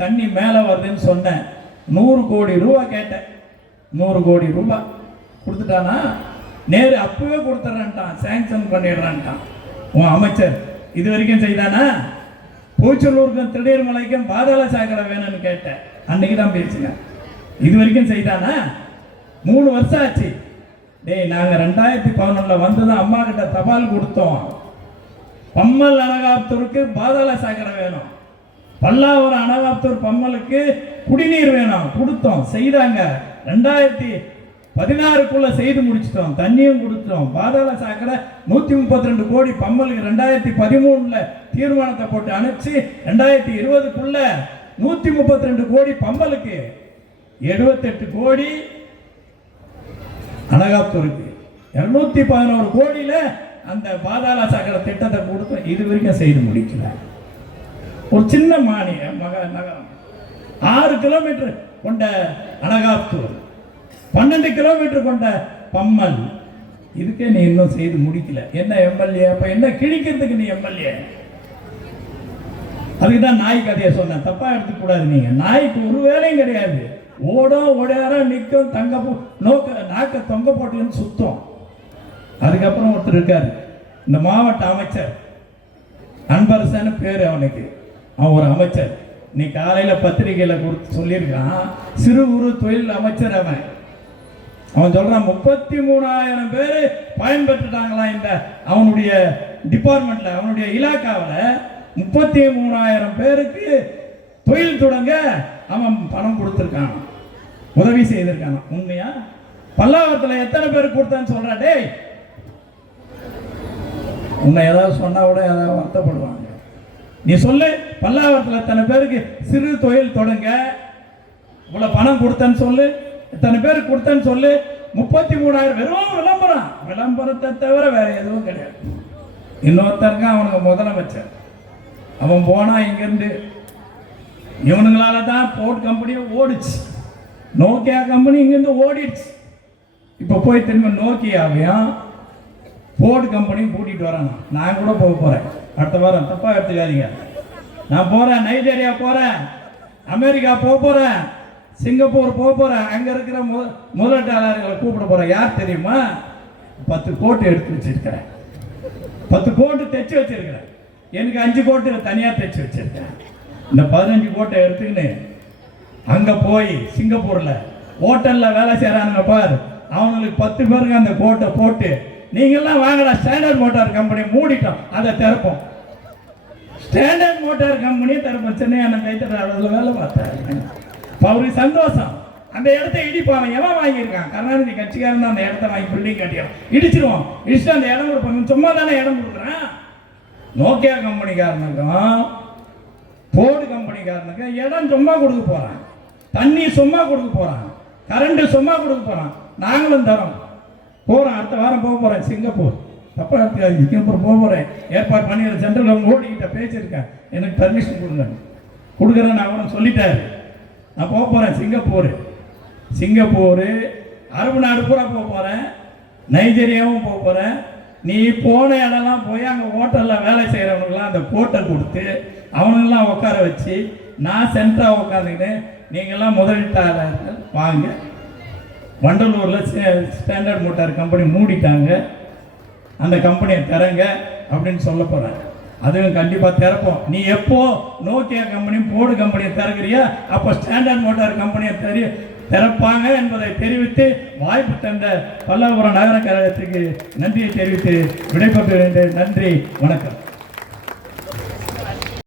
தண்ணி மேலே வருதுன்னு சொன்னேன். 100 கோடி ரூபா கேட்டேன். 100 கோடி ரூபா கொடுத்துட்டானா? நேரு அப்பவே கொடுத்துட்றான்ட்டான், சேங்ஷன் பண்ணிடுறான்ட்டான். உன் அமைச்சர் இது வரைக்கும் செய்தானா? பூச்சலூருக்கும் திடீர்மலைக்கும் பாதாள சாக்கடை வேணும்னு கேட்டேன். அன்னைக்கு தான் பேசுங்க. இது வரைக்கும் செய்தானா? 3 வருஷம் ஆச்சு. டேய், நாங்கள் 2011 வந்துதான் அம்மா கிட்ட தபால் கொடுத்தோம். பம்மல் அனகாப்தூருக்கு பாதாள சாக்கடை வேணும், பல்லாவரம் அனகாப்தூர் பம்மலுக்கு குடிநீர் வேணும், கொடுத்தோம், செய்தாங்க. 2016க்குள்ள செய்து முடிச்சிட்டோம், தண்ணியும் கொடுத்தோம். பாதாள சாக்கடை 132 கோடி பம்மலுக்கு 2013 தீர்மானத்தை போட்டு அனுப்பிச்சு 2020க்குள்ள 132 கோடி பம்மலுக்கு, 78 கோடி அனகாப்தூருக்கு, 211 கோடியில அந்த பாதாள சாக்கடை திட்டத்தை கொடுத்து இது வரைக்கும் செய்து முடிக்கல. ஒரு சின்ன மாநில நகரம், 6 கிலோமீட்டர் கொண்ட அனகாப்தூர், 12 கிலோமீட்டர் கொண்ட பம்மல், இதுக்கே நீ இன்னும் செய்து முடிக்கல. என்ன எம்எல்ஏ? அப்ப என்ன கிழிக்கிறதுக்கு நீ எம்எல்ஏ? அதுக்குதான் நாய் கதையை சொன்னேன், தப்பா எடுத்துக்க கூடாது. நீங்க நாய்க்கு ஒரு வேலையும் கிடையாது, ஓடும் ஓடாரா நிற்கும், தங்க நாக்க தொங்க போட்டுன்னு சுத்தம். அதுக்கப்புறம் ஒருத்தர் இருக்காரு, இந்த மாவட்ட அமைச்சர் அன்பரசன் பேரு அவனுக்கு. அவன் ஒரு அமைச்சர். நீ காலையில பத்திரிகையில கொடுத்து சொல்லியிருக்கான், சிறு குறு தொழில் அமைச்சர். அவன் சொல்றான் 33,000 பேர் பயன்பெற்றுட்டாங்களாம் இந்த அவனுடைய டிபார்ட்மெண்ட்ல, அவனுடைய இலாக்காவில் 33,000 பேருக்கு தொழில் தொடங்க அவன் பணம் கொடுத்துருக்கான், உதவி செய்திருக்கான். உண்மையா? பல்லாவரத்தில் எத்தனை பேருக்கு கொடுத்தான்னு சொல்றா? டேய், உன்னை ஏதாவது சொன்னா கூட ஏதாவது வருத்தப்படுவாங்க. நீ சொல்லு, பல்லாவரத்தில் எத்தனை பேருக்கு சிறு தொழில் தொடங்க இவ்வளவு பணம் கொடுத்தேன்னு சொல்லு, எத்தனை பேருக்கு கொடுத்தேன்னு சொல்லு. 33,000. வெறும் விளம்பரம், விளம்பரத்தை தவிர வேற எதுவும் கிடையாது. இன்னொருத்தருக்க அவனுக்கு முதலமைச்சர், அவன் போனா இங்கிருந்து இவனுங்களால தான் போர்ட் கம்பெனியை ஓடிச்சு, நோக்கியா கம்பெனி இங்கிருந்து ஓடிடுச்சு. இப்போ போய் திரும்ப நோக்கியாவையும் போர்ட் கம்பெனியும் கூட்டிட்டு வரான். நான் கூட போக போறேன் அடுத்த வாரம், தப்பா எடுத்துக்காதீங்க. நான் போறேன், நைஜீரியா போறேன், அமெரிக்கா போக போறேன், சிங்கப்பூர் போக போறேன். அங்க இருக்கிற முதலீட்டாளர்களை கூப்பிட போறேன். யார் தெரியுமா? 10 கோட்டு எடுத்து வச்சிருக்கிறேன், 10 கோட்டு தைச்சு வச்சிருக்கிறேன். எனக்கு 5 கோட்டு தனியா தைச்சு வச்சிருக்கேன். இந்த 15 கோட்டை எடுத்துக்கின்னு அங்க போய் சிங்கப்பூர்ல ஹோட்டல்ல வேலை செய்யறானுங்க பாரு, அவங்களுக்கு 10 பேருக்கு அந்த கோட்டை போட்டு, நீங்கெல்லாம் வாங்கடா ஸ்டாண்டர்ட் மோட்டார் கம்பெனி மூடிட்டோம், அதை திறப்போம். ஸ்டாண்டர்ட் மோட்டார் கம்பெனி திறப்போம். சென்னையான கைத்தற அளவில் வேலை பார்த்தாரு. அவருக்கு சந்தோஷம். அந்த இடத்த இடிப்பாங்க. எவன் வாங்கியிருக்கான்? கருணாநிதி கட்சிக்காரன் அந்த இடத்த வாங்கி பில்டிங் கட்டிடும், இடிச்சிருவோம். இடிச்சுட்டு அந்த இடம் கொடுப்பாங்க. சும்மா தானே இடம் கொடுக்குறேன். நோக்கியா கம்பெனிக்காரனுக்கும் போர்டு கம்பெனிக்காரனுக்கு இடம் சும்மா கொடுக்க போறான், தண்ணி சும்மா கொடுக்க போறான், கரண்ட் சும்மா கொடுக்க போறான். நாங்களும் தரோம். போறேன், அடுத்த வாரம் போக போறேன் சிங்கப்பூர். தப்பா சிங்கப்பூர் போக போறேன், ஏற்பாடு பண்ணி சென்ட்ரல் கவர்மெண்ட் கிட்ட பேசியிருக்கேன், எனக்கு பர்மிஷன் கொடுங்க. கொடுக்குறேன்னு அவரும் சொல்லிட்டாரு. நான் போக போறேன் சிங்கப்பூர், அரபு நாடு பூரா போக போறேன், நைஜீரியாவும் போக போறேன். நீ போன இடம்லாம் போய் அங்கே ஹோட்டலில் வேலை செய்கிறவனுக்குலாம் அந்த கோட்டை கொடுத்து அவனுங்கெல்லாம் உட்கார வச்சு நான் சென்டராக உட்காந்துக்கிட்டு, நீங்கள்லாம் முதலீட்டாளர்கள் வாங்க, வண்டலூரில் ஸ்டாண்டர்ட் மோட்டார் கம்பெனி மூடிட்டாங்க, அந்த கம்பெனியை திறங்க அப்படின்னு சொல்ல போகிறேன். அதுவும் கண்டிப்பாக திறப்போம். நீ எப்போ நோக்கியா கம்பெனியும் போர்டு கம்பெனியை திறக்கிறியா, அப்போ ஸ்டாண்டர்ட் மோட்டார் கம்பெனியை திறப்பாங்க என்பதை தெரிவித்து வாய்ப்பு தந்த பல்லாவரம் நகர கழகத்துக்கு நன்றியை தெரிவித்து விடைபெறுகிறேன். நன்றி, வணக்கம்.